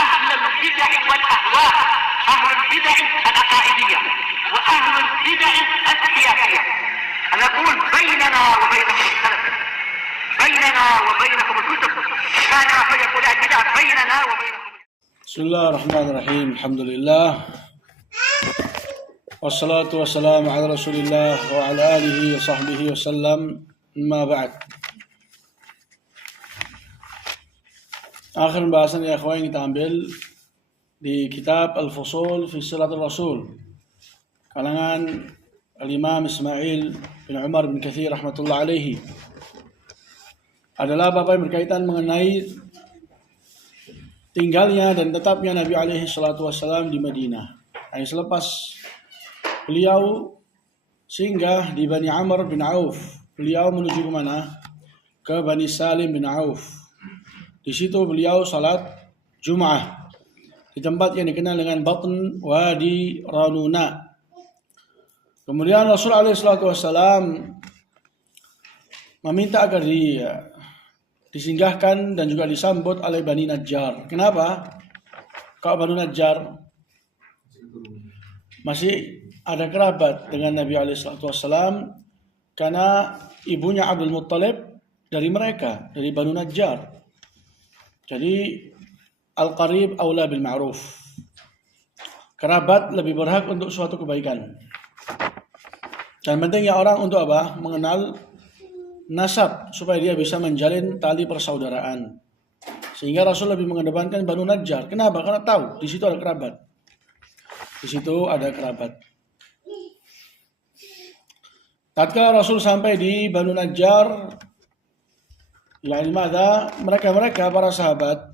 أهل البدع والأهواء، أهل البدع العقائدية وأهل البدع السياسية. أنا أقول بيننا وبينكم السلف، بيننا وبينكم الكتب، كان فيقول البدع بيننا وبينكم. بسم الله الرحمن الرحيم. الحمد لله والصلاة والسلام على رسول الله وعلى آله وصحبه وسلم. ما بعد. Akhir pembahasan ya ikhwan yang kita ambil di kitab Al-Fusul fi Siratul Rasul kalangan Al-Imam Ismail bin Umar bin Katsir rahmatullah alaihi adalah bab yang berkaitan mengenai tinggalnya dan tetapnya Nabi alaihi salatu wassalam di Madinah. Yang selepas beliau singgah di Bani Amr bin Auf, beliau menuju ke mana? Ke Bani Salim bin Auf. Di situ beliau salat Jum'ah di tempat yang dikenal dengan Batn Wadi Ranuna. Kemudian Rasul alaihi salatu wassalam meminta agar disinggahkan dan juga disambut oleh Bani Najjar. Kenapa? Kok Bani Najjar? Masih ada kerabat dengan Nabi alaihi salatu wassalam karena ibunya Abdul Muttalib dari mereka, dari Bani Najjar. Jadi al-qarib aula bil ma'ruf. Kerabat lebih berhak untuk suatu kebaikan. Dan pentingnya orang untuk apa? Mengenal nasab supaya dia bisa menjalin tali persaudaraan. Sehingga Rasul lebih mengedepankan Banu Najjar. Kenapa? Karena tahu di situ ada kerabat. Di situ ada kerabat. Tatkala Rasul sampai di Banu Najjar, mereka para sahabat,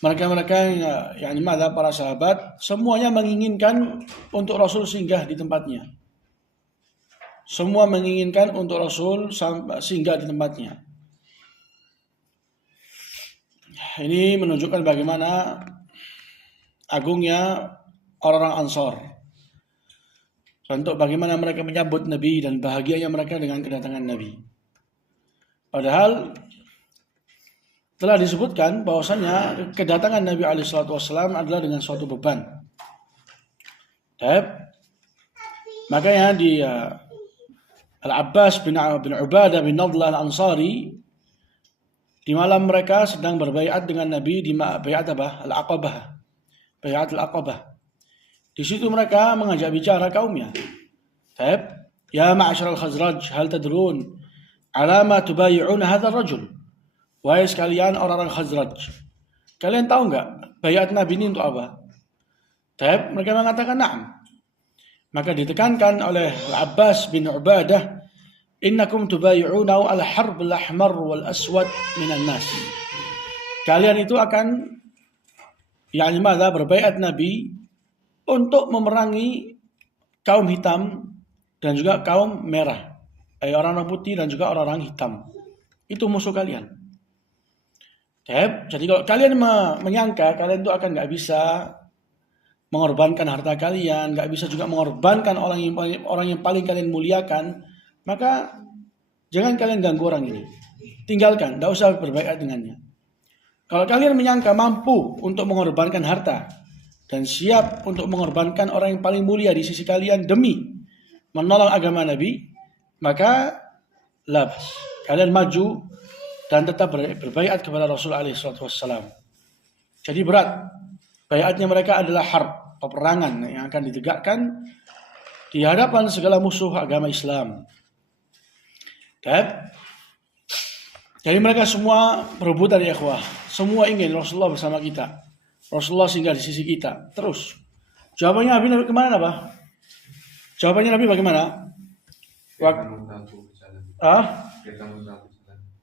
para sahabat semuanya menginginkan untuk Rasul singgah di tempatnya. Semua menginginkan untuk Rasul singgah di tempatnya. Ini menunjukkan bagaimana agungnya orang-orang Ansar. Untuk bagaimana mereka menyambut Nabi dan bahagianya mereka dengan kedatangan Nabi. Padahal telah disebutkan bahwasanya kedatangan Nabi SAW adalah dengan suatu beban. Makanya di Al-Abbas bin Ubadah bin Nadlah Al-Ansari di malam mereka sedang berbaiat dengan Nabi di baiat apa? Al-Aqabah. Baiat Al-Aqabah. Di situ mereka mengajak bicara kaumnya. Ya ma'asyiral Khazraj, hal tadrun alama tubayi'una hadzal rajul. Wahai sekalian orang-orang Khazraj, kalian tahu enggak baiat Nabi ini untuk apa? Mereka mengatakan na'am. Maka ditekankan oleh Al-Abbas bin Ubadah, innakum tubayi'una al-harb al-ahmar wal-aswad minan nas. Kalian itu akan berbaiat Nabi untuk memerangi kaum hitam dan juga kaum merah. Orang-orang putih dan juga orang-orang hitam. Itu musuh kalian. Jadi kalau kalian menyangka kalian itu akan nggak bisa mengorbankan harta kalian, nggak bisa juga mengorbankan orang yang paling kalian muliakan, maka jangan kalian ganggu orang ini. Tinggalkan, nggak usah berbaiat dengannya. Kalau kalian menyangka mampu untuk mengorbankan harta dan siap untuk mengorbankan orang yang paling mulia di sisi kalian demi menolong agama Nabi, maka labas, kalian maju dan tetap berbaiat kepada Rasul alaihi salatu wassalam. Jadi berat. Baiatnya mereka adalah harb, peperangan yang akan ditegakkan di hadapan segala musuh agama Islam. Jadi mereka semua berebutan ya ikhwah. Semua ingin Rasulullah bersama kita. Rasulullah singgah di sisi kita. Terus jawabannya Nabi kemana Pak? Jawabannya Nabi bagaimana?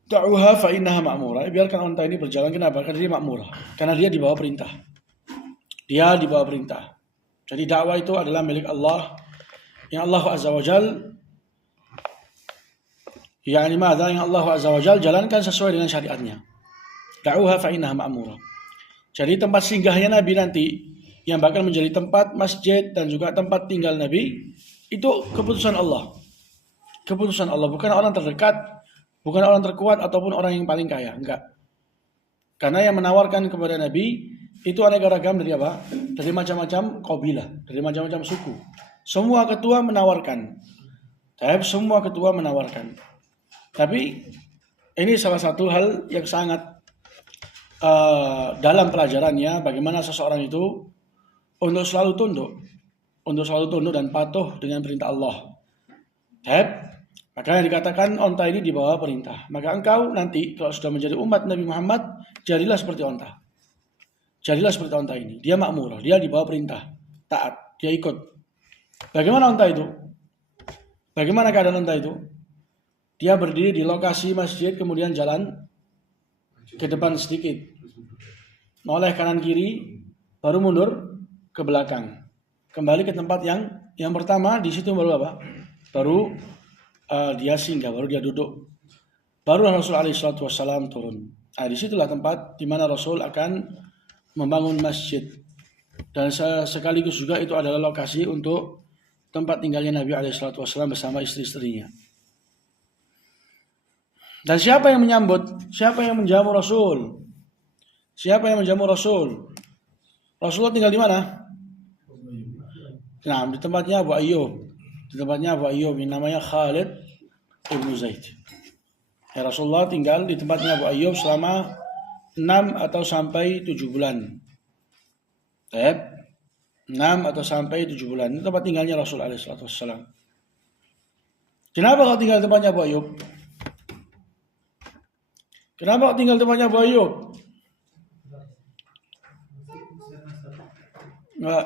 Da'uha fa innaha ma'murah. Biarkan unta ini berjalan. Kenapa? Karena dia ma'murah. Karena dia di bawah perintah. Dia di bawah perintah. Jadi dakwah itu adalah milik Allah. Yang Allah Azza wa Jal yang Allah Azza wa Jal jalankan sesuai dengan syariatnya. Da'uha fa innaha ma'murah. Jadi tempat singgahnya Nabi nanti yang bakal menjadi tempat masjid dan juga tempat tinggal Nabi itu keputusan Allah. Keputusan Allah, bukan orang terdekat, bukan orang terkuat ataupun orang yang paling kaya, enggak. Karena yang menawarkan kepada Nabi itu aneka ragam dari apa? Dari macam-macam kabilah, dari macam-macam suku. Semua ketua menawarkan. Semua ketua menawarkan. Tapi ini salah satu hal yang sangat dalam pelajarannya bagaimana seseorang itu untuk selalu tunduk dan patuh dengan perintah Allah. Maka yang dikatakan onta ini di bawah perintah. Maka engkau nanti kalau sudah menjadi umat Nabi Muhammad, jadilah seperti onta. Jadilah seperti onta ini. Dia makmur, dia di bawah perintah, taat, dia ikut. Bagaimana onta itu? Bagaimana keadaan onta itu? Dia berdiri di lokasi masjid, kemudian jalan ke depan sedikit, noleh kanan kiri, baru mundur ke belakang, kembali ke tempat yang pertama. Di situ baru apa? Baru dia singgah, baru dia duduk. Baru Rasul SAW turun. Disitulah tempat di mana Rasul akan membangun masjid, dan sekaligus juga itu adalah lokasi untuk tempat tinggalnya Nabi SAW bersama istri-istrinya. Dan siapa yang menyambut? Siapa yang menjamu Rasul? Siapa yang menjamu Rasul? Rasulullah tinggal di mana? Nah, di tempatnya Abu Ayyub. Di tempatnya Abu Ayyub yang namanya Khalid ibn Zaid. Rasulullah tinggal di tempatnya Abu Ayyub selama 6 atau sampai 7 bulan. 6 atau sampai 7 bulan. Itu tempat tinggalnya Rasul SAW. Kenapa kau tinggal di tempatnya Abu Ayyub? Kenapa kau tinggal di tempatnya Abu Ayyub? Enggak.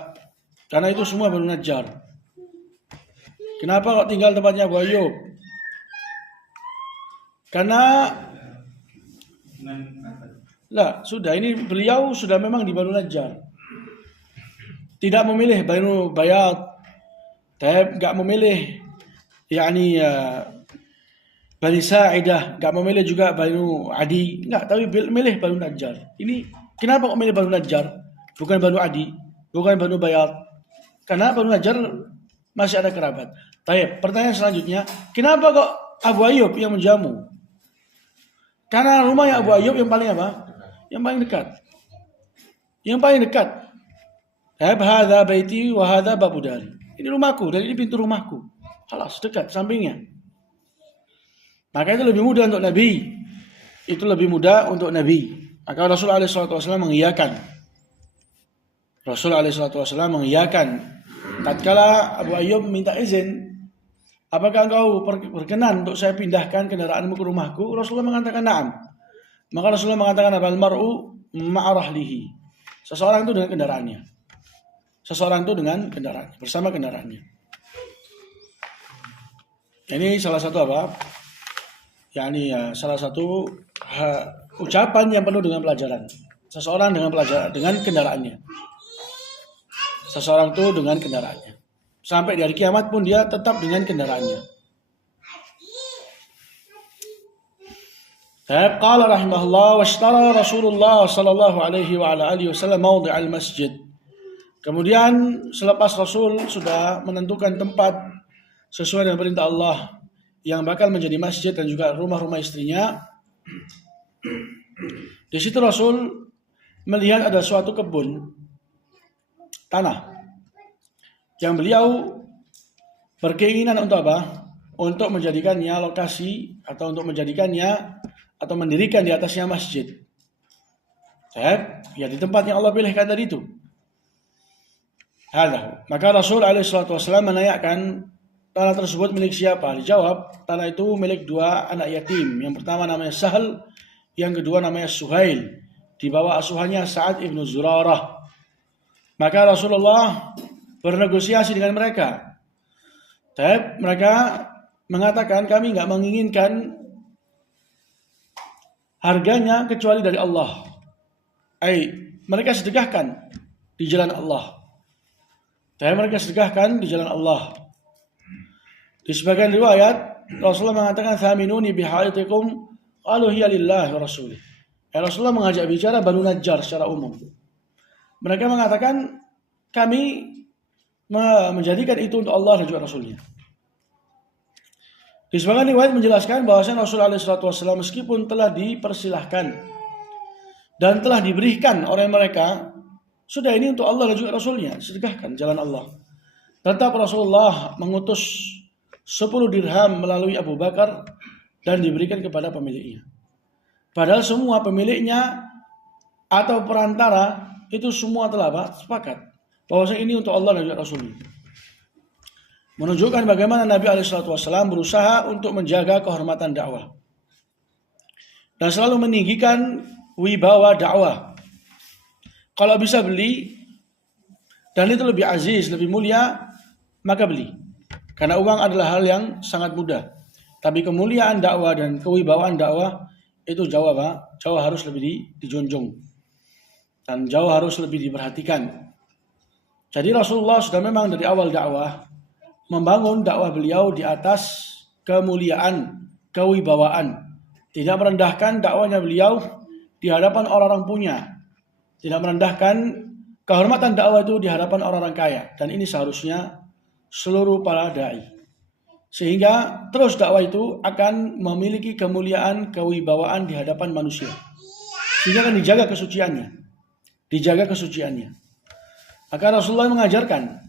Karena itu semua Banu Najjar. Kenapa kau tinggal di tempatnya Abu Ayyub? Karena sudah ini beliau sudah memang di Banu Najjar. Tidak memilih Banu Bayat. Enggak memilih Bani Sa'idah, enggak memilih juga Banu Adi, enggak, tapi milih Banu Najjar. Ini kenapa kok milih Banu Najjar? Bukan Banu Adi, bukan Banu Bayat. Karena Banu Najjar masih ada kerabat. Pertanyaan selanjutnya, kenapa kok Abu Ayyub yang menjamu? Karena rumahnya Abu Ayyub yang paling apa? Yang paling dekat. Yang paling dekat. Hadza baiti wa hadza babu dari. Ini rumahku dan ini pintu rumahku. Halas, dekat sampingnya. Maka itu lebih mudah untuk Nabi. Itu lebih mudah untuk Nabi. Maka Rasulullah SAW mengiyakan. Rasulullah SAW mengiyakan. Tatkala Abu Ayyub minta izin, apakah engkau berkenan untuk saya pindahkan kendaraanmu ke rumahku? Rasulullah mengatakan na'am. Maka Rasulullah mengatakan al-mar'u ma'a rahlihi. Seseorang itu dengan kendaraannya. Seseorang itu dengan kendaraannya, bersama kendaraannya. Ini salah satu apa? Salah satu ucapan yang penuh dengan pelajaran. Seseorang dengan kendaraannya. Seseorang itu dengan kendaraannya. Sampai di hari kiamat pun dia tetap dengan kendaraannya. Qala rahimahullah washtara Rasulullah sallallahu alaihi wa ala alihi wasallam mawdi'al masjid. Kemudian selepas Rasul sudah menentukan tempat sesuai dengan perintah Allah yang bakal menjadi masjid dan juga rumah-rumah istrinya. Di situ Rasul melihat ada suatu kebun tanah yang beliau berkeinginan untuk apa? Untuk menjadikannya lokasi atau untuk menjadikannya atau mendirikan di atasnya masjid. Ya di tempat yang Allah pilihkan tadi itu. Maka Rasul SAW menanyakan tanah tersebut milik siapa? Dijawab, tanah itu milik 2 anak yatim. Yang pertama namanya Sahal, yang kedua namanya Suhail. Di bawah asuhannya Sa'ad ibn Zurarah. Maka Rasulullah bernegosiasi dengan mereka. Mereka mengatakan kami enggak menginginkan harganya kecuali dari Allah. Mereka sedekahkan di jalan Allah. Mereka sedekahkan di jalan Allah. Di sebagian riwayat Rasulullah mengatakan thaminuni bihaitikum qalu hiya lillahi wa rasulih. Rasulullah mengajak bicara Banu Najjar secara umum. Mereka mengatakan kami menjadikan itu untuk Allah dan juga Rasulnya. Di sebagian riwayat menjelaskan bahwasanya Rasulullah SAW meskipun telah dipersilahkan dan telah diberikan oleh mereka, sudah ini untuk Allah dan juga Rasulnya, sedekahkan jalan Allah. Tetap Rasulullah mengutus 10 dirham melalui Abu Bakar dan diberikan kepada pemiliknya. Padahal semua pemiliknya atau perantara itu semua telah sepakat bahwa ini untuk Allah dan juga Rasulnya. Menunjukkan bagaimana Nabi SAW berusaha untuk menjaga kehormatan dakwah dan selalu meninggikan wibawa dakwah. Kalau bisa beli dan itu lebih aziz, lebih mulia, maka beli. Karena uang adalah hal yang sangat mudah. Tapi kemuliaan dakwah dan kewibawaan dakwah itu jauh harus lebih dijunjung. Dan jauh harus lebih diperhatikan. Jadi Rasulullah sudah memang dari awal dakwah membangun dakwah beliau di atas kemuliaan, kewibawaan. Tidak merendahkan dakwahnya beliau di hadapan orang-orang punya. Tidak merendahkan kehormatan dakwah itu di hadapan orang-orang kaya. Dan ini seharusnya seluruh para da'i. Sehingga terus dakwah itu akan memiliki kemuliaan, kewibawaan di hadapan manusia. Sehingga akan dijaga kesuciannya. Maka Rasulullah mengajarkan.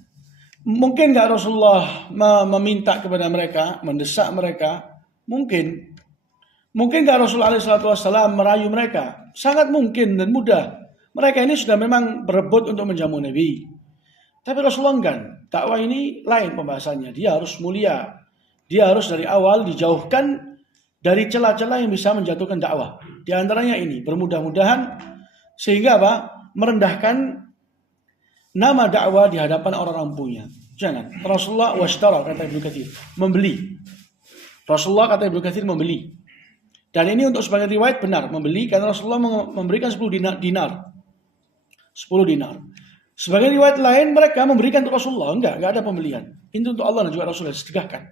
Mungkin nggak Rasulullah meminta kepada mereka, mendesak mereka? Mungkin. Mungkin nggak Rasulullah SAW merayu mereka? Sangat mungkin dan mudah. Mereka ini sudah memang berebut untuk menjamu Nabi. Tapi Rasulullah enggak. Dakwah ini lain pembahasannya. Dia harus mulia. Dia harus dari awal dijauhkan dari celah-celah yang bisa menjatuhkan dakwah. Di antaranya ini, bermudah-mudahan sehingga merendahkan nama dakwah di hadapan orang-orang punya. Jangan. Rasulullah washtara, kata Ibnu Katsir, membeli. Rasulullah, kata Ibnu Katsir, membeli. Dan ini untuk sebagian riwayat benar, membeli karena Rasulullah memberikan 10 dinar. 10 dinar. Sebagian riwayat lain mereka memberikan untuk Rasulullah, enggak ada pembelian. Ini untuk Allah dan juga Rasulullah, disedekahkan.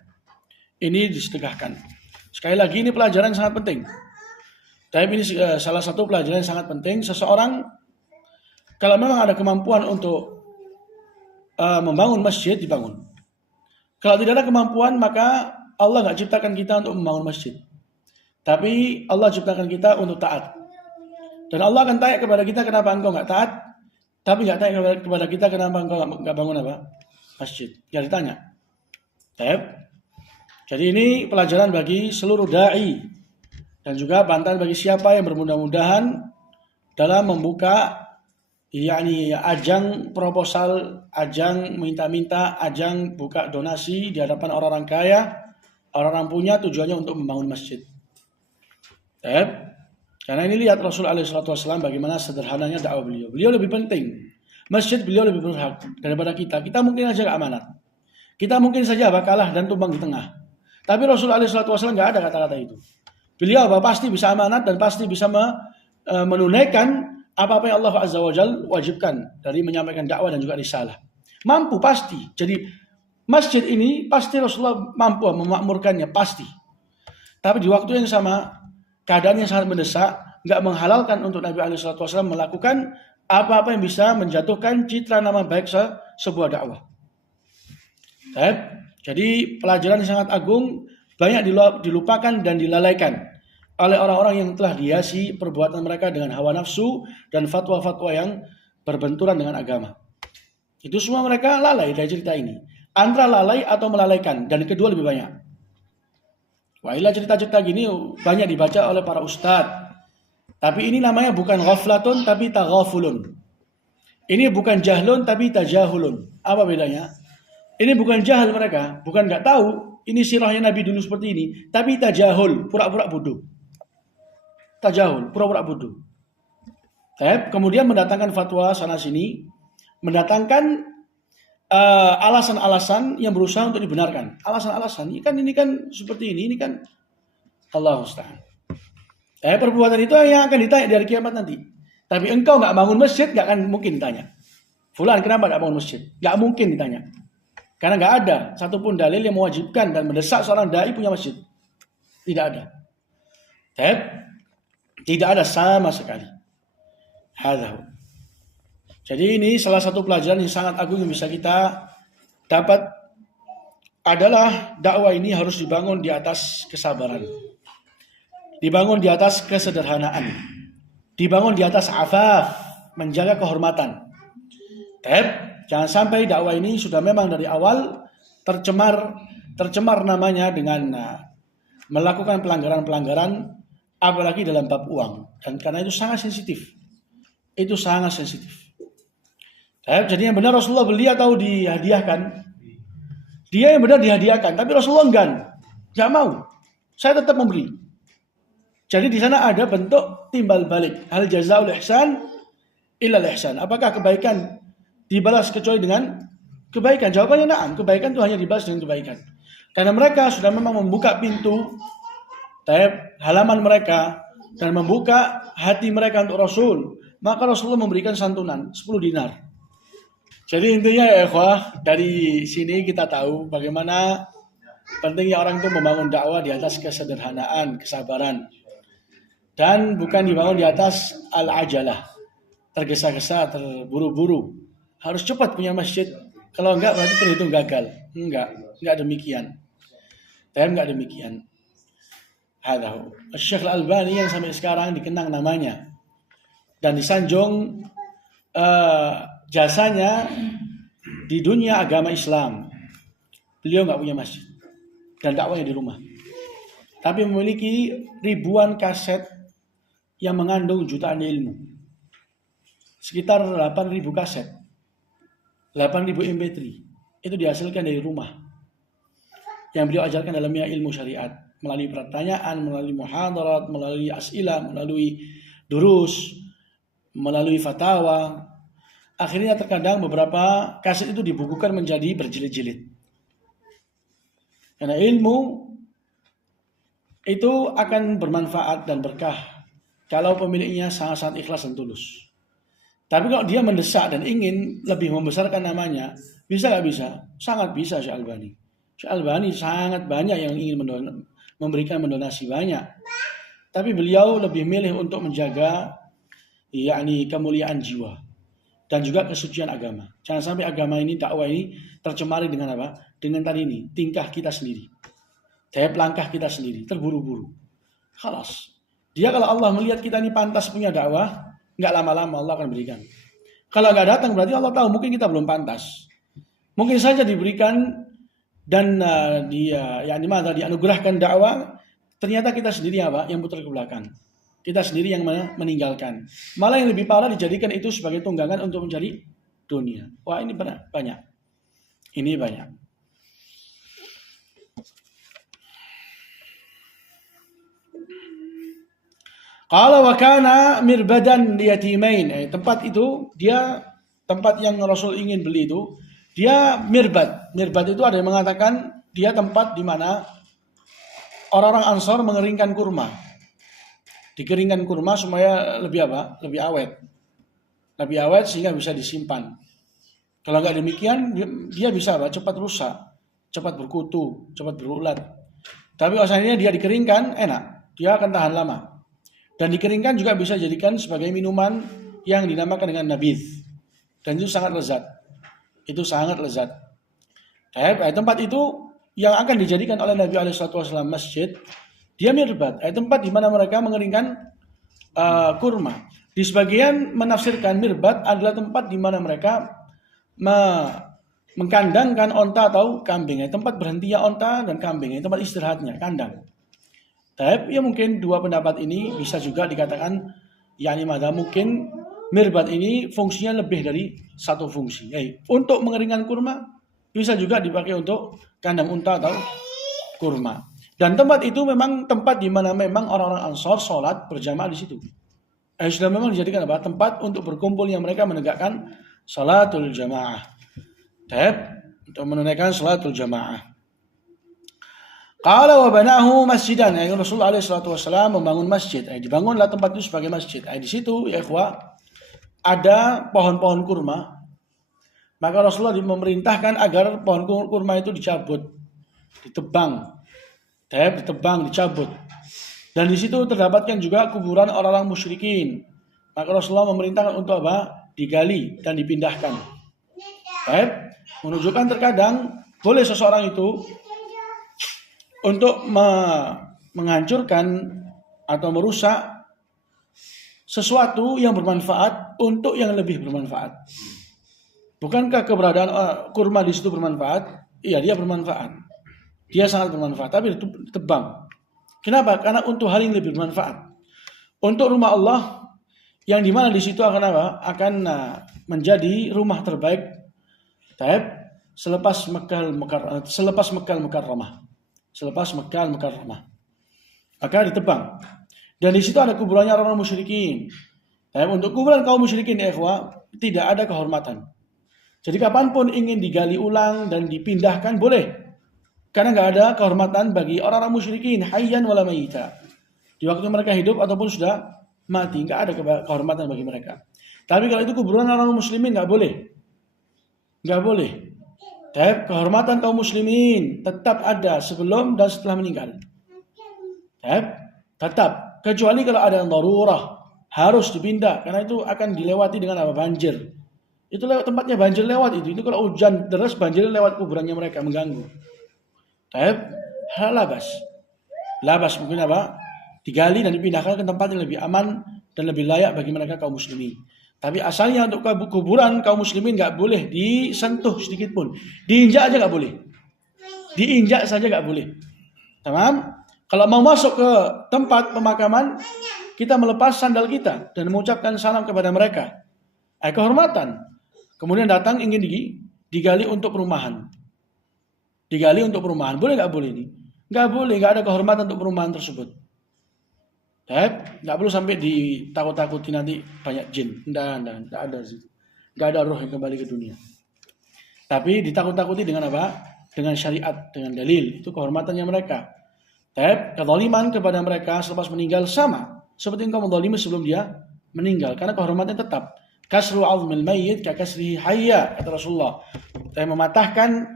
Ini disedekahkan. Sekali lagi ini pelajaran yang sangat penting. Tapi ini salah satu pelajaran yang sangat penting. Seseorang kalau memang ada kemampuan untuk membangun masjid, dibangun. Kalau tidak ada kemampuan, maka Allah nggak ciptakan kita untuk membangun masjid. Tapi Allah ciptakan kita untuk taat. Dan Allah akan tanya kepada kita, kenapa engkau nggak taat? Tapi nggak tanya kepada kita, kenapa engkau nggak bangun masjid. Jadi ditanya. Jadi ini pelajaran bagi seluruh da'i dan juga bantahan bagi siapa yang bermudah-mudahan dalam membuka ajang proposal, ajang minta-minta, ajang buka donasi di hadapan orang-orang kaya, orang-orang punya, tujuannya untuk membangun masjid. Karena ini lihat Rasulullah SAW bagaimana sederhananya dakwah beliau. Beliau lebih penting. Masjid beliau lebih berhak daripada kita. Kita mungkin saja gak amanat. Kita mungkin saja kalah dan tumbang di tengah. Tapi Rasulullah SAW nggak ada kata-kata itu. Beliau pasti bisa amanat dan pasti bisa menunaikan apa-apa yang Allah Azza wa Jalla wajibkan dari menyampaikan dakwah dan juga risalah. Mampu pasti. Jadi masjid ini pasti Rasulullah mampu memakmurkannya pasti. Tapi di waktu yang sama keadaan yang sangat mendesak nggak menghalalkan untuk Nabi SAW melakukan apa-apa yang bisa menjatuhkan citra nama baik sebuah dakwah. Jadi pelajaran yang sangat agung banyak dilupakan dan dilalaikan oleh orang-orang yang telah dihiasi perbuatan mereka dengan hawa nafsu dan fatwa-fatwa yang berbenturan dengan agama. Itu semua mereka lalai dari cerita ini. Antara lalai atau melalaikan, dan kedua lebih banyak. Wailah cerita-cerita gini banyak dibaca oleh para ustadz. Tapi ini namanya bukan ghaflatun tapi taghafulun. Ini bukan jahlun tapi tajahulun. Apa bedanya? Ini bukan jahil mereka, bukan nggak tahu. Ini sirahnya Nabi dulu seperti ini, tapi tajahul, pura-pura bodoh. Tajahul, pura-pura bodoh. Kemudian mendatangkan fatwa sana sini, mendatangkan alasan-alasan yang berusaha untuk dibenarkan. Alasan-alasan, ini kan seperti ini kan Allah musta'an. Perbuatan itu yang akan ditanya dari kiamat nanti. Tapi engkau nggak bangun masjid, nggak akan mungkin ditanya. Fulan kenapa nggak bangun masjid? Nggak mungkin ditanya. Karena nggak ada satupun dalil yang mewajibkan dan mendesak seorang dai punya masjid. Tidak ada. Tidak ada sama sekali. Hadza. Jadi ini salah satu pelajaran yang sangat agung yang bisa kita dapat adalah dakwah ini harus dibangun di atas kesabaran. Dibangun di atas kesederhanaan. dibangun di atas afaf, menjaga kehormatan. Jangan sampai dakwah ini sudah memang dari awal tercemar namanya dengan melakukan pelanggaran-pelanggaran, apalagi dalam bab uang. Dan karena itu sangat sensitif. Itu sangat sensitif. Jadi yang benar Rasulullah beli atau dihadiahkan? Dia yang benar dihadiahkan, tapi Rasulullah enggak mau. Saya tetap memberi. Jadi di sana ada bentuk timbal balik. Hal jazaul ihsan illal ihsan. Apakah kebaikan dibalas kecuali dengan kebaikan? Jawabannya na'am. Kebaikan itu hanya dibalas dengan kebaikan. Karena mereka sudah memang membuka pintu halaman mereka dan membuka hati mereka untuk Rasul. Maka Rasulullah memberikan santunan 10 dinar. Jadi intinya ya ikhwah, dari sini kita tahu bagaimana pentingnya orang itu membangun dakwah di atas kesederhanaan, kesabaran. Dan bukan dibangun di atas al-ajalah, tergesa-gesa, terburu-buru. Harus cepat punya masjid. Kalau enggak berarti terhitung gagal. Enggak demikian. Enggak demikian. Hadahu. Syekh Al-Albani yang sampai sekarang dikenang namanya dan disanjung jasanya di dunia agama Islam. Beliau enggak punya masjid dan dakwahnya di rumah. Tapi memiliki ribuan kaset yang mengandung jutaan ilmu. Sekitar 8.000 kaset. 8.000 MP3. Itu dihasilkan dari rumah. Yang beliau ajarkan dalamnya ilmu syariat. Melalui pertanyaan, melalui muhadarat, melalui as'ilah, melalui durus, melalui fatwa. Akhirnya terkadang beberapa kaset itu dibukukan menjadi berjilid-jilid. Karena ilmu itu akan bermanfaat dan berkah kalau pemiliknya sangat-sangat ikhlas dan tulus. Tapi kalau dia mendesak dan ingin lebih membesarkan namanya, bisa nggak bisa? Sangat bisa Syekh Albani. Syekh Albani sangat banyak yang ingin memberikan mendonasi banyak. Tapi beliau lebih milih untuk menjaga kemuliaan jiwa dan juga kesucian agama. Jangan sampai agama ini, dakwah ini tercemari dengan apa? Dengan tadi ini, tingkah kita sendiri. Langkah kita sendiri, terburu-buru. Khalas. Dia kalau Allah melihat kita ini pantas punya dakwah, nggak lama-lama Allah akan berikan. Kalau nggak datang berarti Allah tahu mungkin kita belum pantas. Mungkin saja diberikan dan dianugerahkan dakwah, ternyata kita sendiri yang putar ke belakang. Kita sendiri yang meninggalkan. Malah yang lebih parah dijadikan itu sebagai tunggangan untuk mencari dunia. Wah, ini banyak. Ini banyak. Qala wa kana mirbadan liyatimain. Tempat itu tempat yang Rasul ingin beli itu, dia mirbad. Mirbad itu ada yang mengatakan dia tempat di mana orang-orang Ansor mengeringkan kurma. Dikeringkan kurma supaya lebih Lebih awet. Lebih awet sehingga bisa disimpan. Kalau enggak demikian dia bisa cepat rusak, cepat berkutu, cepat berulat. Tapi asalnya dia dikeringkan enak, dia akan tahan lama. Dan dikeringkan juga bisa dijadikan sebagai minuman yang dinamakan dengan nabidh. Dan itu sangat lezat. Itu sangat lezat. Tempat itu yang akan dijadikan oleh Nabi SAW masjid, dia mirbad. Tempat di mana mereka mengeringkan kurma. Di sebagian menafsirkan mirbad adalah tempat di mana mereka mengkandangkan onta atau kambing. Tempat berhentinya onta dan kambing. Tempat istirahatnya, kandang. Tapi mungkin dua pendapat ini bisa juga dikatakan mungkin mirbad ini fungsinya lebih dari satu fungsi. Untuk mengeringkan kurma bisa juga dipakai untuk kandang unta atau kurma. Dan tempat itu memang tempat di mana memang orang-orang Ansor sholat berjamaah di situ. Sudah memang dijadikan tempat untuk berkumpulnya mereka menegakkan salatul jamaah. Untuk menunaikan salatul jamaah. Qala wa banahu masjidan. Rasulullah SAW membangun masjid. Dibangunlah tempat itu sebagai masjid. Di situ ya ikhwah ada pohon-pohon kurma. Maka Rasulullah memerintahkan agar pohon kurma itu dicabut, ditebang, dicabut. Dan di situ terdapatkan juga kuburan orang-orang musyrikin. Maka Rasulullah memerintahkan untuk digali dan dipindahkan. Menunjukkan terkadang boleh seseorang itu untuk menghancurkan atau merusak sesuatu yang bermanfaat untuk yang lebih bermanfaat. Bukankah keberadaan kurma di situ bermanfaat? Iya, dia bermanfaat. Dia sangat bermanfaat, tapi ditebang. Kenapa? Karena untuk hal yang lebih bermanfaat. Untuk rumah Allah yang dimana di situ akan apa? Akan menjadi rumah terbaik selepas Mekkah Mukarramah. Selepas Mekkah Mukarramah. Maka ditebang. Dan di situ ada kuburannya orang musyrikin. Untuk kuburan kaum musyrikin ya ikhwah, tidak ada kehormatan. Jadi kapanpun ingin digali ulang dan dipindahkan boleh. Karena nggak ada kehormatan bagi orang-orang musyrikin, hayyan wala mayyita. Di waktu mereka hidup ataupun sudah mati, nggak ada kehormatan bagi mereka. Tapi kalau itu kuburan orang muslimin nggak boleh. Nggak boleh. Kehormatan kaum muslimin tetap ada sebelum dan setelah meninggal. Tetap. Kecuali kalau ada darurah, harus dipindah. Karena itu akan dilewati dengan banjir. Itu lewat tempatnya banjir lewat itu. Itu kalau hujan deras banjir lewat kuburannya mereka mengganggu. Labas mungkin digali dan dipindahkan ke tempat yang lebih aman dan lebih layak bagi mereka kaum muslimin. Tapi asalnya untuk kuburan kaum muslimin nggak boleh disentuh sedikit pun. Diinjak aja nggak boleh. Diinjak saja nggak boleh. Tamam? Kalau mau masuk ke tempat pemakaman, kita melepas sandal kita dan mengucapkan salam kepada mereka. Kehormatan. Kemudian datang ingin digali untuk perumahan. Digali untuk perumahan. Boleh nggak boleh ini? Nggak boleh. Nggak ada kehormatan untuk perumahan tersebut. Nggak perlu sampai ditakut-takuti nanti banyak jin. Nggak ada situ. Nggak ada roh yang kembali ke dunia. Tapi ditakut-takuti dengan apa? Dengan syariat, dengan dalil. Itu kehormatannya mereka. Kezaliman kepada mereka selepas meninggal sama seperti engkau menzalimi sebelum dia meninggal. Karena kehormatannya tetap. Kasru 'azmil mayyit ka kasrihi hayya, kata Rasulullah. Mematahkan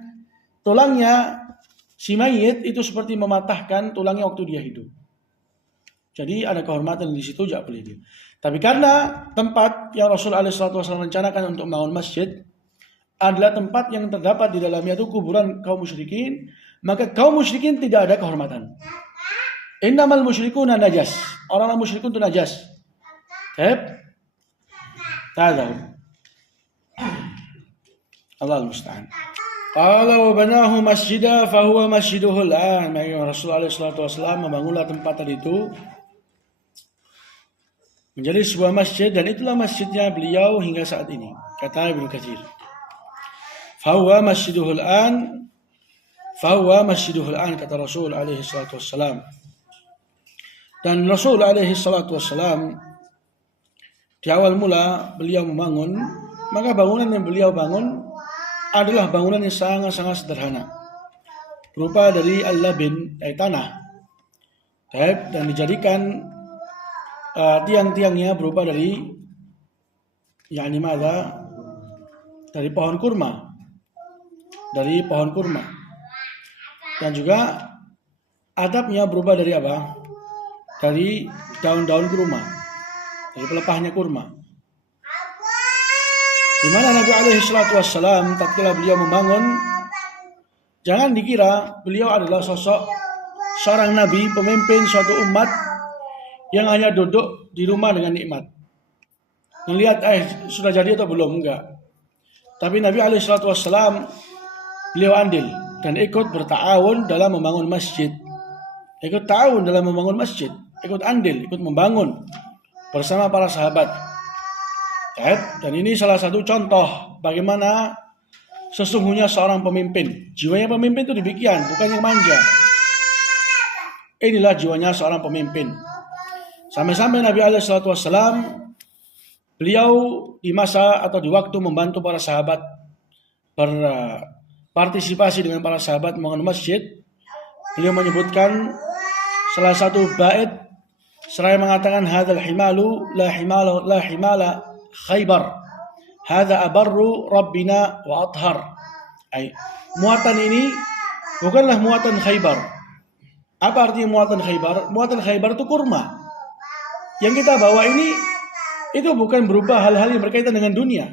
tulangnya si mayit itu seperti mematahkan tulangnya waktu dia hidup. Jadi ada kehormatan di situ, tidak boleh dia. Tapi karena tempat yang Rasul SAW rencanakan untuk membangun masjid adalah tempat yang terdapat di dalamnya itu kuburan kaum musyrikin, maka kaum musyrikin tidak ada kehormatan. Innamal musyrikuna najas. Orang-orang musyrikun itu najas. Tahu. Allah al-musta'an. Qala wa banahu masjida fa huwa masjiduhu al-an. Rasulullah SAW membangunlah tempat tadi itu menjadi sebuah masjid dan itulah masjidnya beliau hingga saat ini. Kata Ibnu Katsir. Fa huwa masjiduhu al-an. Fa huwa masjiduhu al-an, kata Rasul alaihi salatu wassalam. Dan Rasul alaihi salatu wassalam di awal mula beliau membangun, maka bangunan yang beliau bangun adalah bangunan yang sangat-sangat sederhana. Berupa dari al-labin, tanah. Dan dijadikan tiang-tiangnya berupa dari dari pohon kurma. Dari pohon kurma. Dan juga atapnya berupa dari apa? Dari daun-daun kurma. Dari pelepahnya kurma. Di mana Nabi alaihi salatu wassalam tatkala beliau membangun, jangan dikira beliau adalah sosok seorang nabi, pemimpin suatu umat yang hanya duduk di rumah dengan nikmat. Melihat sudah jadi atau belum, enggak. Tapi Nabi alaihi salatu wassalam beliau andil dan ikut berta'awun dalam membangun masjid. Ikut ta'awun dalam membangun masjid, ikut andil, ikut membangun bersama para sahabat. Dan ini salah satu contoh bagaimana sesungguhnya seorang pemimpin. Jiwanya pemimpin itu demikian, bukan yang manja. Inilah jiwanya seorang pemimpin. Sampai-sampai Nabi SAW beliau di masa atau di waktu membantu para sahabat berpartisipasi dengan para sahabat membangun masjid, beliau menyebutkan salah satu bait seraya mengatakan hadzal himalu la himala Khaybar. Hadza abarru rabbina wa athhar. Muatan ini bukanlah muatan Khaybar. Apa artinya muatan Khaybar? Muatan Khaybar itu kurma. Yang kita bawa ini itu bukan berupa hal-hal yang berkaitan dengan dunia.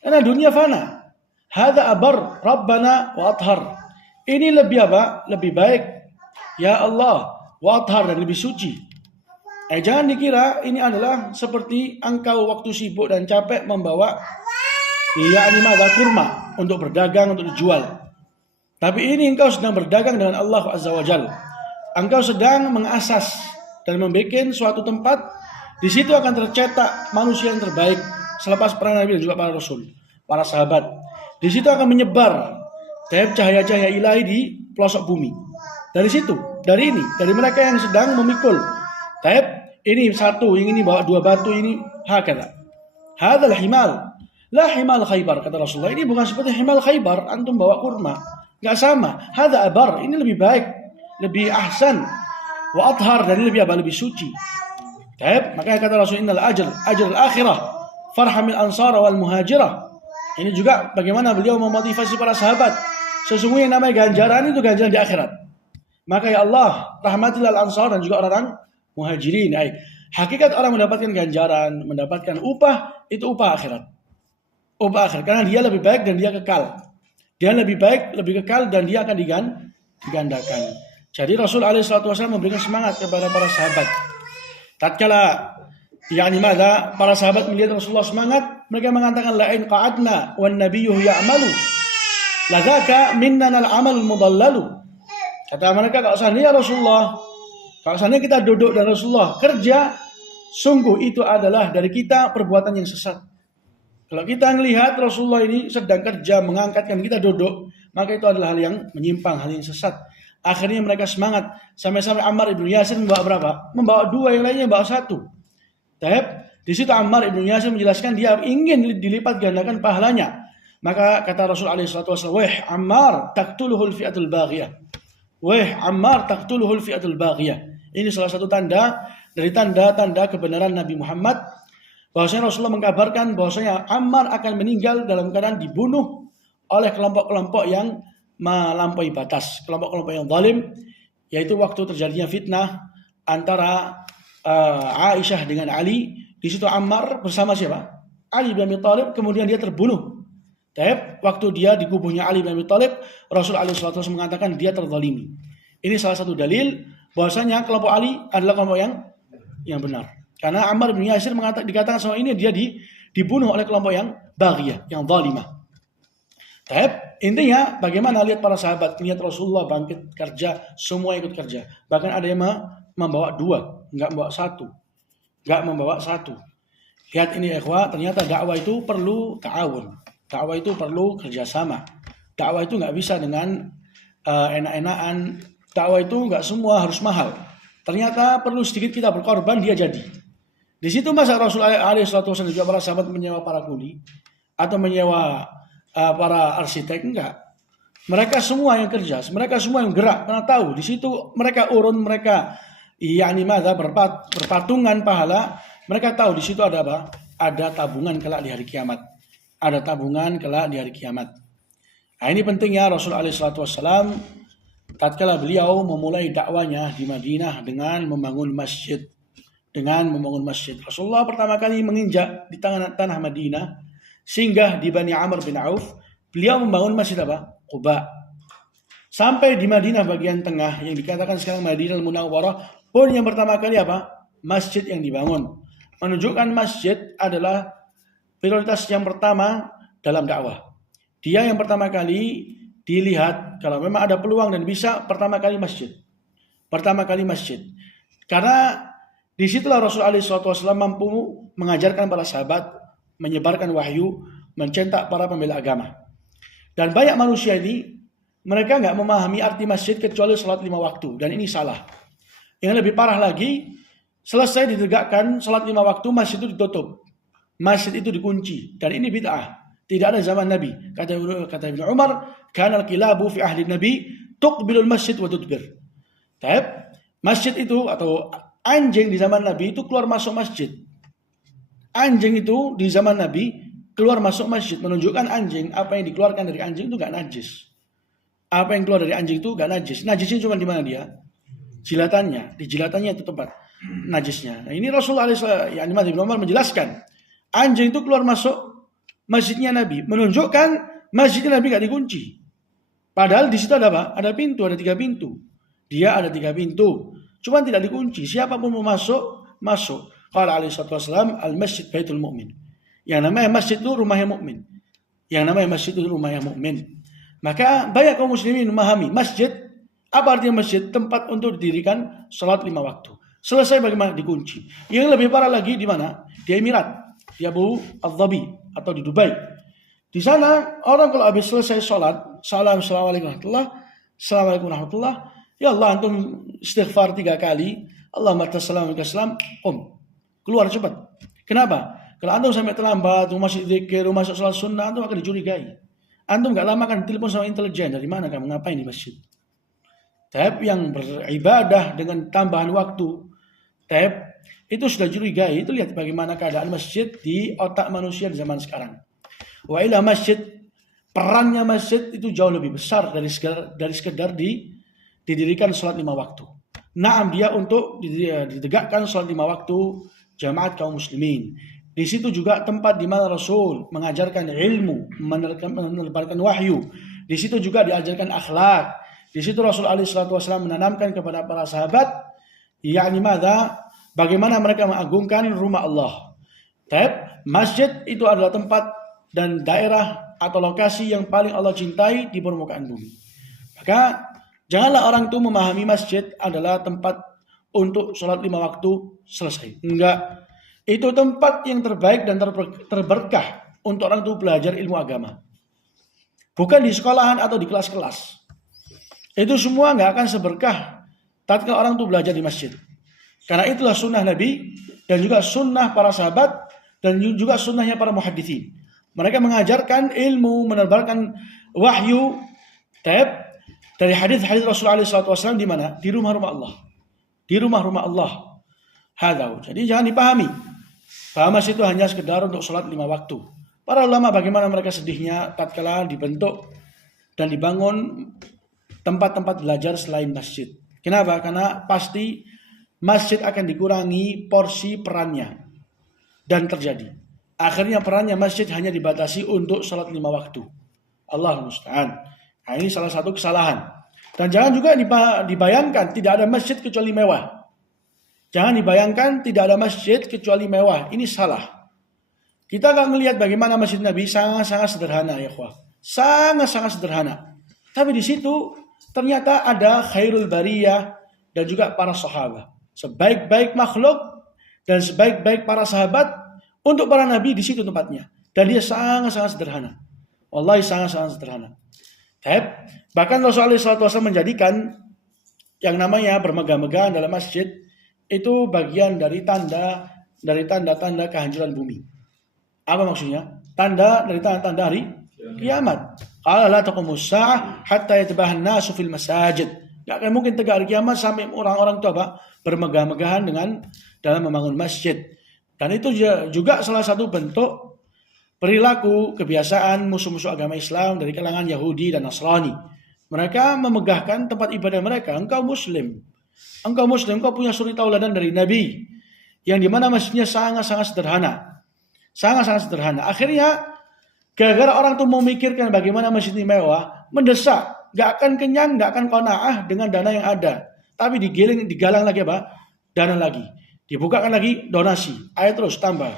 Karena dunia fana. Hadza abar rabbana wa athhar. Ini lebih apa? Lebih baik. Ya Allah, wa athhar, dan lebih suci. Jangan dikira ini adalah seperti engkau waktu sibuk dan capek membawa kurma untuk berdagang, untuk dijual. Tapi ini engkau sedang berdagang dengan Allah Azza wa Jalla. Engkau sedang mengasas dan membuat suatu tempat. Di situ akan tercetak manusia yang terbaik selepas para nabi dan juga para rasul, para sahabat. Di situ akan menyebar cahaya-cahaya ilahi di pelosok bumi. Dari situ, dari mereka yang sedang memikul. Ini satu, yang ini bawa 2 batu, ini hakada. Hadal himal, la himal Khaybar, kata Rasulullah. Ini bukan seperti himal Khaybar, antum bawa kurma. Enggak sama. Hada abar, ini lebih baik, lebih ahsan, wa athhar, dan ini lebih suci. Makanya kata Rasulullah, innal ajr al-akhirah, farhamil ansar wal muhajirah. Ini juga bagaimana beliau memotivasi para sahabat. Sesungguhnya namanya ganjaran itu ganjaran di akhirat. Maka ya Allah, rahmatilah al-ansar dan juga orang muhajirin. Hakikat orang mendapatkan ganjaran, mendapatkan upah, itu upah akhirat. Upah akhirat, karena dia lebih baik dan dia kekal. Dia lebih baik, lebih kekal, dan dia akan digandakan. Jadi Rasul SAW memberikan semangat kepada para sahabat. Tatkala para sahabat melihat Rasulullah semangat, mereka mengatakan la in qa'adna wan nabiyyu ya'malu ladzaka minnana al-amal mudallalu. Kata mereka, kalau seandainya Rasulullah, kalau seandainya kita duduk dan Rasulullah kerja, sungguh itu adalah dari kita perbuatan yang sesat. Kalau kita melihat Rasulullah ini sedang kerja mengangkatkan kita duduk, maka itu adalah hal yang menyimpang, hal yang sesat. Akhirnya mereka semangat. Sampai-sampai Ammar ibn Yasir membawa berapa? Membawa 2, yang lainnya membawa 1. Di situ Ammar ibn Yasir menjelaskan dia ingin dilipat gandakan pahalanya. Maka kata Rasul SAW, wah Ammar taqtuluhul fi'atul baghiyah. Wah Ammar taqtuluhul fi'atul baghiyah. Ini salah satu tanda dari tanda-tanda kebenaran Nabi Muhammad, bahwasanya Rasulullah mengkabarkan bahwasanya Ammar akan meninggal dalam keadaan dibunuh oleh kelompok-kelompok yang melampaui batas, kelompok-kelompok yang zalim, yaitu waktu terjadinya fitnah antara Aisyah dengan Ali. Di situ Ammar bersama siapa? Ali bin Abi Thalib, kemudian dia terbunuh. Waktu dia di kubuhnya Ali bin Abi Thalib, Rasul SAW mengatakan dia terzalimi. Ini salah satu dalil bahwasanya kelompok Ali adalah kelompok yang benar. Karena Ammar bin Yasir dikatakan sama ini dia dibunuh oleh kelompok yang baghiyah, yang zalimah. Intinya bagaimana lihat para sahabat, lihat Rasulullah bangkit kerja, semua ikut kerja. Bahkan ada yang membawa 2, enggak membawa satu. Lihat ini ikhwah, ternyata dakwah itu perlu ta'awun. Dakwah itu perlu kerjasama. Dakwah itu enggak bisa dengan enak-enakan. Dakwah itu enggak semua harus mahal. Ternyata perlu sedikit kita berkorban, dia jadi. Di situ masa Rasulullah SAW juga para sahabat menyewa para kuli atau menyewa para arsitek, enggak. Mereka semua yang kerja, mereka semua yang gerak, karena tahu di situ mereka urun, mereka berpatungan pahala. Mereka tahu di situ ada apa? Ada tabungan kelak di hari kiamat. Ada tabungan kelak di hari kiamat. Nah, ini pentingnya Rasulullah SAW tatkala beliau memulai dakwanya di Madinah dengan membangun masjid. Rasulullah pertama kali menginjak di tanah Madinah, singgah di Bani Amr bin Auf, beliau membangun masjid apa? Quba. Sampai di Madinah bagian tengah yang dikatakan sekarang Madinah Al-Munawwarah pun yang pertama kali apa? Masjid yang dibangun. Menunjukkan masjid adalah prioritas yang pertama dalam dakwah. Dia yang pertama kali dilihat kalau memang ada peluang dan bisa, pertama kali masjid. Karena disitulah Rasulullah SAW mampu mengajarkan para sahabat, menyebarkan wahyu, mencetak para pembela agama. Dan banyak manusia ini, mereka nggak memahami arti masjid kecuali salat 5 waktu. Dan ini salah. Yang lebih parah lagi, selesai ditegakkan salat 5 waktu, masjid itu ditutup. Masjid itu dikunci. Dan ini bid'ah. Tidak ada zaman Nabi. Kata Ibnu Umar, kana al-kilabu fi ahli Nabi tuqbilul masjid wa tudbir. Masjid itu atau anjing di zaman Nabi itu keluar masuk masjid. Anjing itu di zaman Nabi keluar masuk masjid, menunjukkan anjing, apa yang dikeluarkan dari anjing itu gak najis. Apa yang keluar dari anjing itu gak najis. Najisnya cuma di mana dia? Jilatannya. Di jilatannya itu tempat najisnya. Nah, ini Rasulullah Ibn Umar menjelaskan, anjing itu keluar masuk masjidnya Nabi, menunjukkan masjidnya Nabi gak dikunci. Padahal di situ ada apa? Ada pintu, ada 3 pintu. Dia ada 3 pintu, cuma tidak dikunci. Siapapun mau masuk masuk. Qala alaihi wasallam, al-masjid baitul mu'min. Yang namanya masjid itu rumahnya mukmin. Yang namanya masjid itu rumahnya mukmin. Maka banyak kaum muslimin memahami masjid, apa artinya masjid? Tempat untuk didirikan salat 5 waktu. Selesai bagaimana? Dikunci. Yang lebih parah lagi di mana? Di Emirat, di Abu Dhabi atau di Dubai. Di sana orang kalau habis selesai salat, assalamualaikum warahmatullah, ya Allah antum istighfar 3 kali, Allahumma tassalam wa salam, keluar cepat. Kenapa? Kalau antum sampai terlambat, masih zikir, masuk salat sunnah, antum akan dicurigai. Antum gak lama akan telepon sama intelijen, dari mana kamu ngapain di masjid? Tapi yang beribadah dengan tambahan waktu, itu sudah curigai. Itu lihat bagaimana keadaan masjid di otak manusia di zaman sekarang. Wa ila masjid, perannya masjid itu jauh lebih besar dari sekedar didirikan salat 5 waktu. Naam, dia untuk ditegakkan salat 5 waktu jamaat kaum muslimin. Di situ juga tempat di mana Rasul mengajarkan ilmu, menebarkan wahyu. Di situ juga diajarkan akhlak. Di situ Rasul alaihi wasallam menanamkan kepada para sahabat, yakni bagaimana mereka mengagungkan rumah Allah. Masjid itu adalah tempat dan daerah atau lokasi yang paling Allah cintai di permukaan bumi. Maka janganlah orang itu memahami masjid adalah tempat untuk sholat 5 waktu selesai. Enggak. Itu tempat yang terbaik dan terberkah untuk orang itu belajar ilmu agama. Bukan di sekolahan atau di kelas-kelas. Itu semua nggak akan seberkah tatkala orang itu belajar di masjid. Karena itulah sunnah Nabi dan juga sunnah para sahabat dan juga sunnahnya para muhadditsin. Mereka mengajarkan ilmu, menebarkan wahyu dari hadis-hadis Rasulullah SAW di mana? Di rumah-rumah Allah. Di rumah-rumah Allah. Jadi jangan dipahami bahwa masjid itu hanya sekedar untuk sholat 5 waktu. Para ulama bagaimana mereka sedihnya tatkala dibentuk dan dibangun tempat-tempat belajar selain masjid. Kenapa? Karena pasti masjid akan dikurangi porsi perannya. Dan terjadi. Akhirnya perannya masjid hanya dibatasi untuk sholat 5 waktu. Allah musta'an. Nah, ini salah satu kesalahan. Dan jangan juga dibayangkan tidak ada masjid kecuali mewah. Jangan dibayangkan tidak ada masjid kecuali mewah. Ini salah. Kita akan melihat bagaimana masjid Nabi sangat-sangat sederhana, ya ikhwah. Sangat-sangat sederhana. Tapi di situ ternyata ada khairul bariyah dan juga para sahabat. Sebaik-baik makhluk dan sebaik-baik para sahabat untuk para nabi di situ tempatnya. Dan dia sangat-sangat sederhana. Wallahi sangat-sangat sederhana. Bahkan Rasulullah SAW menjadikan yang namanya bermegah-megahan dalam masjid itu bagian dari tanda-tanda kehancuran bumi. Apa maksudnya? Tanda dari tanda-tanda hari kiamat. Qala la taqumus sa'ah hatta yatabahan nasu fil masajid. Enggak akan mungkin tegak hari kiamat sampai orang-orang itu bermegah-megahan dalam membangun masjid. Dan itu juga salah satu bentuk perilaku kebiasaan musuh-musuh agama Islam dari kalangan Yahudi dan Nasrani. Mereka memegahkan tempat ibadah mereka. Engkau muslim, engkau punya suri tauladan dari Nabi yang dimana masjidnya sangat-sangat sederhana. Sangat-sangat sederhana. Akhirnya gara-gara orang itu memikirkan bagaimana masjid ini mewah, mendesak, gak akan kenyang, gak akan qanaah dengan dana yang ada. Tapi digalang lagi apa? Dana lagi. Dibukakan lagi donasi. Ayo terus tambah.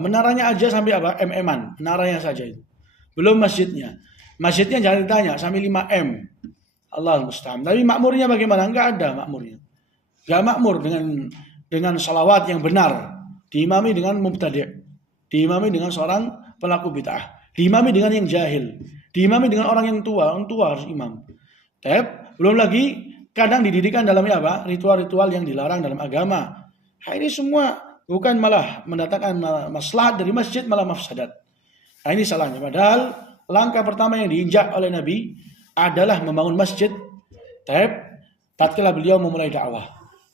Menaranya aja sampai apa? MM-an. Menaranya saja itu. Belum masjidnya. Masjidnya jangan ditanya sampai 5M. Allah musta'an. Tapi makmurnya bagaimana? Enggak ada makmurnya. Enggak makmur dengan salawat yang benar. Diimami dengan mubtadi'. Diimami dengan seorang pelaku bid'ah. Diimami dengan yang jahil. Diimami dengan orang yang tua. Orang tua harus imam. Belum lagi kadang dididikan dalamnya apa? Ritual-ritual yang dilarang dalam agama. Ini semua bukan malah mendatangkan maslahat dari masjid, malah mafsadat. Nah, ini salahnya. Padahal langkah pertama yang diinjak oleh Nabi adalah membangun masjid. Tatkala beliau memulai dakwah.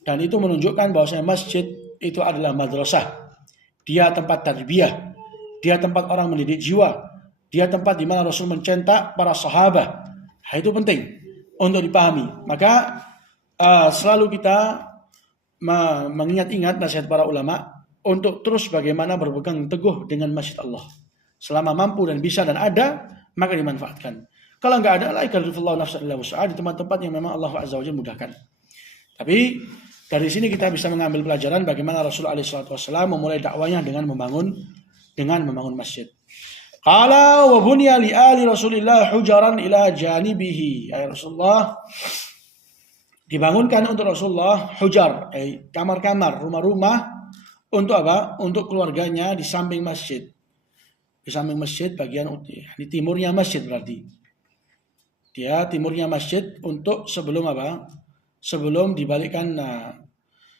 Dan itu menunjukkan bahwasanya masjid itu adalah madrasah. Dia tempat tarbiyah. Dia tempat orang mendidik jiwa. Dia tempat di mana Rasul mencetak para sahabat. Nah, itu penting untuk dipahami. Maka selalu kita mengingat-ingat nasihat para ulama untuk terus bagaimana berpegang teguh dengan masjid Allah. Selama mampu dan bisa dan ada, maka dimanfaatkan. Kalau enggak ada, la yakallifullahu nafsan illa wus'aha, di tempat-tempat yang memang Allah Azza wa Jalla mudahkan. Tapi Dari sini kita bisa mengambil pelajaran bagaimana Rasul SAW memulai dakwanya dengan membangun masjid. Qala wa bunya li ali Rasulillah hujaran ila janibihi. Ya Rasulullah, dibangunkan untuk Rasulullah hujar, kamar-kamar, rumah-rumah untuk apa? Untuk keluarganya di samping masjid. Di samping masjid bagian di timurnya masjid berarti. Dia timurnya masjid untuk sebelum apa? Sebelum dibalikkan.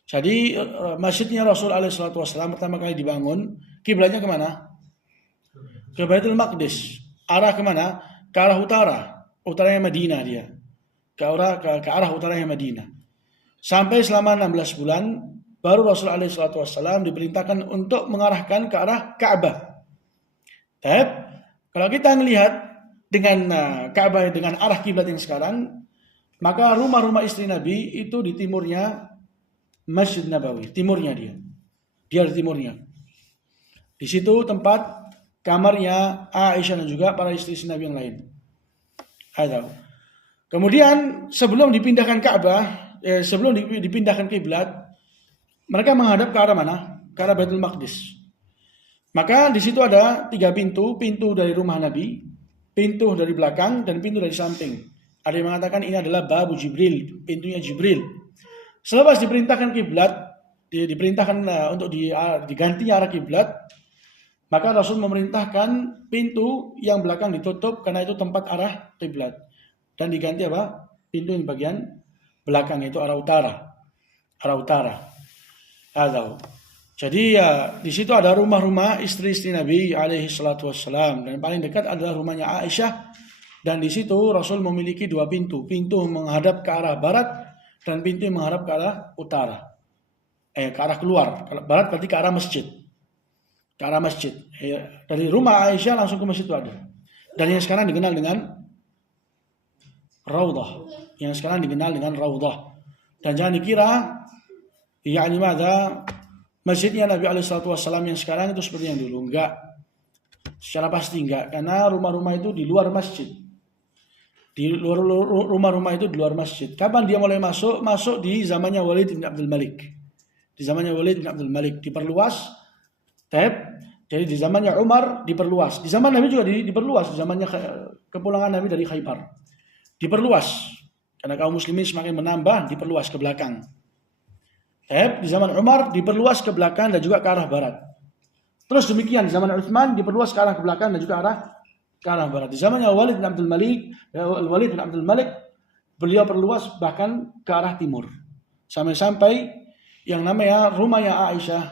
Jadi masjidnya Rasul SAW pertama kali dibangun, kiblatnya kemana? Ke Baitul Maqdis. Arah kemana? Ke arah utara. Utaranya Madinah dia. Ke arah utaranya Madinah. Sampai selama 16 bulan, baru Rasul SAW diperintahkan untuk mengarahkan ke arah Ka'bah. Kalau kita melihat dengan Ka'bah dengan arah kiblat yang sekarang, maka rumah-rumah istri Nabi itu di timurnya Masjid Nabawi, timurnya dia. Dia di timurnya. Di situ tempat kamarnya Aisyah dan juga para istri Nabi yang lain. Kemudian sebelum dipindahkan Ka'bah, sebelum dipindahkan kiblat, mereka menghadap ke arah mana? Ke arah Baitul Maqdis. Maka di situ ada 3 pintu, pintu dari rumah Nabi, pintu dari belakang, dan pintu dari samping. Ada yang mengatakan ini adalah babu Jibril, pintunya Jibril. Selepas diperintahkan kiblat, diperintahkan untuk digantinya arah kiblat, maka Rasul memerintahkan pintu yang belakang ditutup karena itu tempat arah kiblat, dan diganti apa? Pintu yang bagian belakang itu arah utara. Jadi di situ ada rumah-rumah istri-istri Nabi alaihi salatu wassalam, dan paling dekat adalah rumahnya Aisyah, dan di situ Rasul memiliki 2 pintu, pintu menghadap ke arah barat dan pintu yang menghadap ke arah utara. Ke arah keluar. Barat berarti ke arah masjid. Ke arah masjid. Dari rumah Aisyah langsung ke masjid itu ada. Dan yang sekarang dikenal dengan Raudhah. Dan jangan dikira masjidnya Nabi SAW yang sekarang itu seperti yang dulu. Enggak. Secara pasti enggak. Karena rumah-rumah itu di luar masjid. Rumah-rumah itu di luar masjid. Kapan dia mulai masuk? Masuk di zamannya Walid bin Abdul Malik. Diperluas. Jadi di zamannya Umar diperluas. Di zaman Nabi juga diperluas. Di zamannya kepulangan Nabi dari Khaybar. Diperluas. Karena kaum muslimin semakin menambah, diperluas ke belakang. Di zaman Umar diperluas ke belakang dan juga ke arah barat. Terus demikian di zaman Utsman diperluas ke arah ke belakang dan juga ke arah barat. Di zamannya Walid bin Abdul Malik beliau perluas bahkan ke arah timur. Sampai yang namanya rumahnya Aisyah,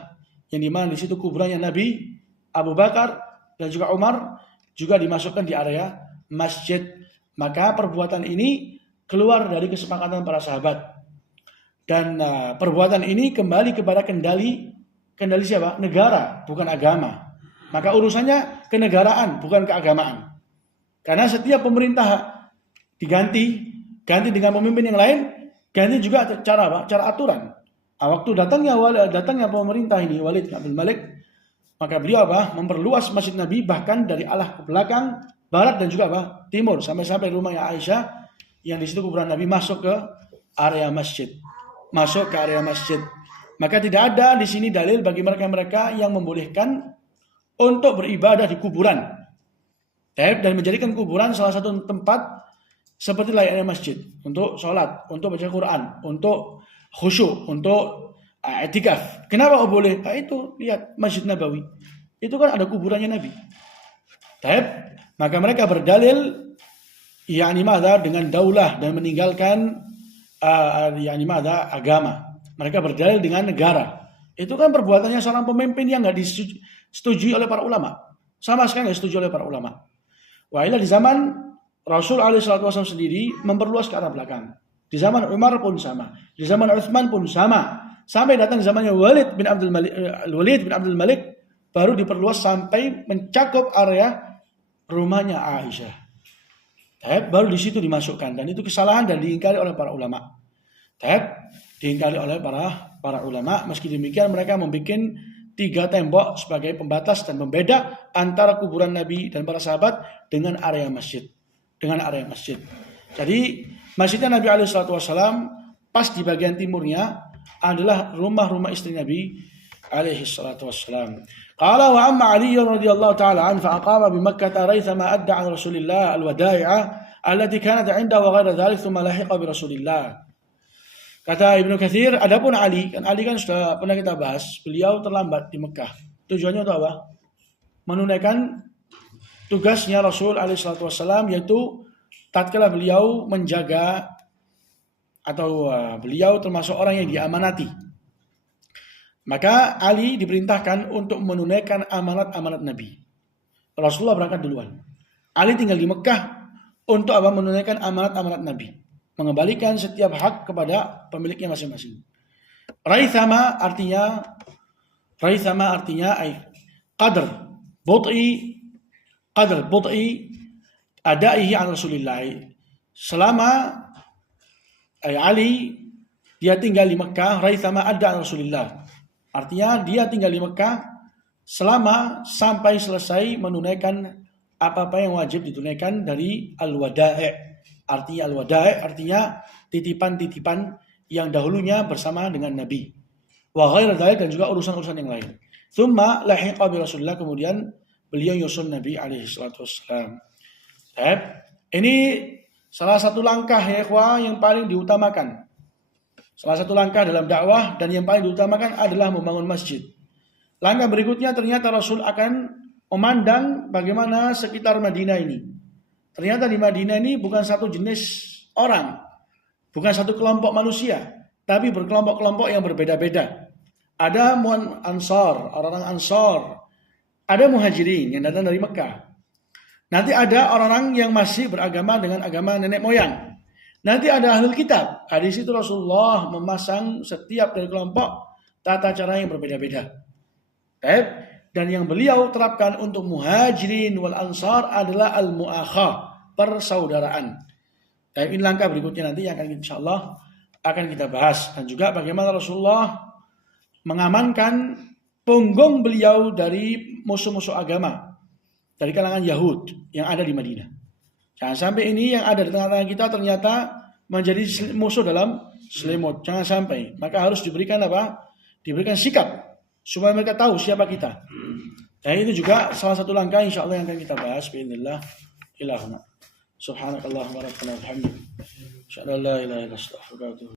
yang dimana di situ kuburannya Nabi, Abu Bakar dan juga Umar juga dimasukkan di area masjid. Maka perbuatan ini keluar dari kesepakatan para sahabat. Dan perbuatan ini kembali kepada kendali siapa? Negara, bukan agama. Maka urusannya kenegaraan, bukan keagamaan. Karena setiap pemerintah diganti dengan pemimpin yang lain, ganti juga cara apa? Cara aturan. Waktu datangnya pemerintah ini Walid bin Abdul Malik, maka beliau memperluas masjid Nabi bahkan dari arah ke belakang, barat dan juga timur, sampai rumahnya Aisyah yang di situ kuburan Nabi masuk ke area masjid. Maka tidak ada di sini dalil bagi mereka yang membolehkan untuk beribadah di kuburan dan menjadikan kuburan salah satu tempat seperti layaknya masjid untuk sholat, untuk baca Quran, untuk khusyuk, untuk i'tikaf. Kenapa boleh? Itu lihat Masjid Nabawi. Itu kan ada kuburannya Nabi. Maka mereka berdalil dengan daulah dan meninggalkan agama. Mereka berdalil dengan negara. Itu kan perbuatannya seorang pemimpin yang enggak disetujui oleh para ulama. Sama sekali enggak disetujui oleh para ulama. Wailah di zaman Rasul SAW sendiri memperluas ke arah belakang. Di zaman Umar pun sama. Di zaman Utsman pun sama. Sampai datang zamannya Walid bin Abdul Malik baru diperluas sampai mencakup area rumahnya Aisyah. Baru di situ dimasukkan, dan itu kesalahan dan diingkari oleh para ulama. Meski demikian mereka membuat 3 tembok sebagai pembatas dan pembeda antara kuburan Nabi dan para sahabat dengan area masjid. Jadi masjidnya Nabi SAW pas di bagian timurnya adalah rumah-rumah istri Nabi alaihi salatu wassalam. Qala wa amma Ali radhiyallahu ta'ala an fa aqama bi Makkah raithama adda an Rasulillah al-wadai'a allati kanat 'indahu wa ghayra dhalik thumma lahiqa bi Rasulillah. Kata Ibnu Katsir, adapun Ali kan sudah pernah kita bahas, beliau terlambat di Mekah. Tujuannya untuk apa? Menunaikan tugasnya Rasul alaihi salatu wassalam, yaitu tatkala beliau menjaga atau beliau termasuk orang yang diamanati. Maka Ali diperintahkan untuk menunaikan amanat-amanat Nabi. Rasulullah berangkat duluan. Ali tinggal di Mekah untuk apa? Menunaikan amanat-amanat Nabi. Mengembalikan setiap hak kepada pemiliknya masing-masing. Raithama artinya qadr bud'i adaihi an Rasulillah. Selama Ali dia tinggal di Mekah, raithama adda an Rasulillah. Artinya dia tinggal di Mekah selama sampai selesai menunaikan apa-apa yang wajib ditunaikan dari al-wada'i'. Artinya al-wada'i' artinya titipan-titipan yang dahulunya bersama dengan Nabi. Wa ghairu dzalik, dan juga urusan-urusan yang lain. Tsumma lahiqa bi Rasulillah, kemudian beliau nyusul Nabi alaihi salatu wassalam. Ini salah satu langkah ya ikhwah yang paling diutamakan. Salah satu langkah dalam dakwah dan yang paling diutamakan adalah membangun masjid. Langkah berikutnya ternyata Rasul akan memandang bagaimana sekitar Madinah ini. Ternyata di Madinah ini bukan satu jenis orang, bukan satu kelompok manusia, tapi berkelompok-kelompok yang berbeda-beda. Ada Ansar, orang-orang Ansar, ada Muhajirin yang datang dari Mekah. Nanti ada orang-orang yang masih beragama dengan agama nenek moyang. Nanti ada ahlul kitab. Di situ Rasulullah memasang setiap dari kelompok tata cara yang berbeda-beda. Dan yang beliau terapkan untuk Muhajirin wal Ansar adalah al-mu'akhah, persaudaraan. Ini langkah berikutnya nanti yang insyaallah akan kita bahas. Dan juga bagaimana Rasulullah mengamankan punggung beliau dari musuh-musuh agama dari kalangan Yahud yang ada di Madinah. Jangan sampai ini yang ada di tengah-tengah kita ternyata menjadi musuh dalam selimut. Jangan sampai. Maka harus diberikan apa? Diberikan sikap supaya mereka tahu siapa kita. Dan itu juga salah satu langkah insyaallah yang akan kita bahas biidznillah ilahuna. Subhanakallahumma rabbana wa bihamdika asyhadu an la ilaha illa anta astaghfiruka wa atubu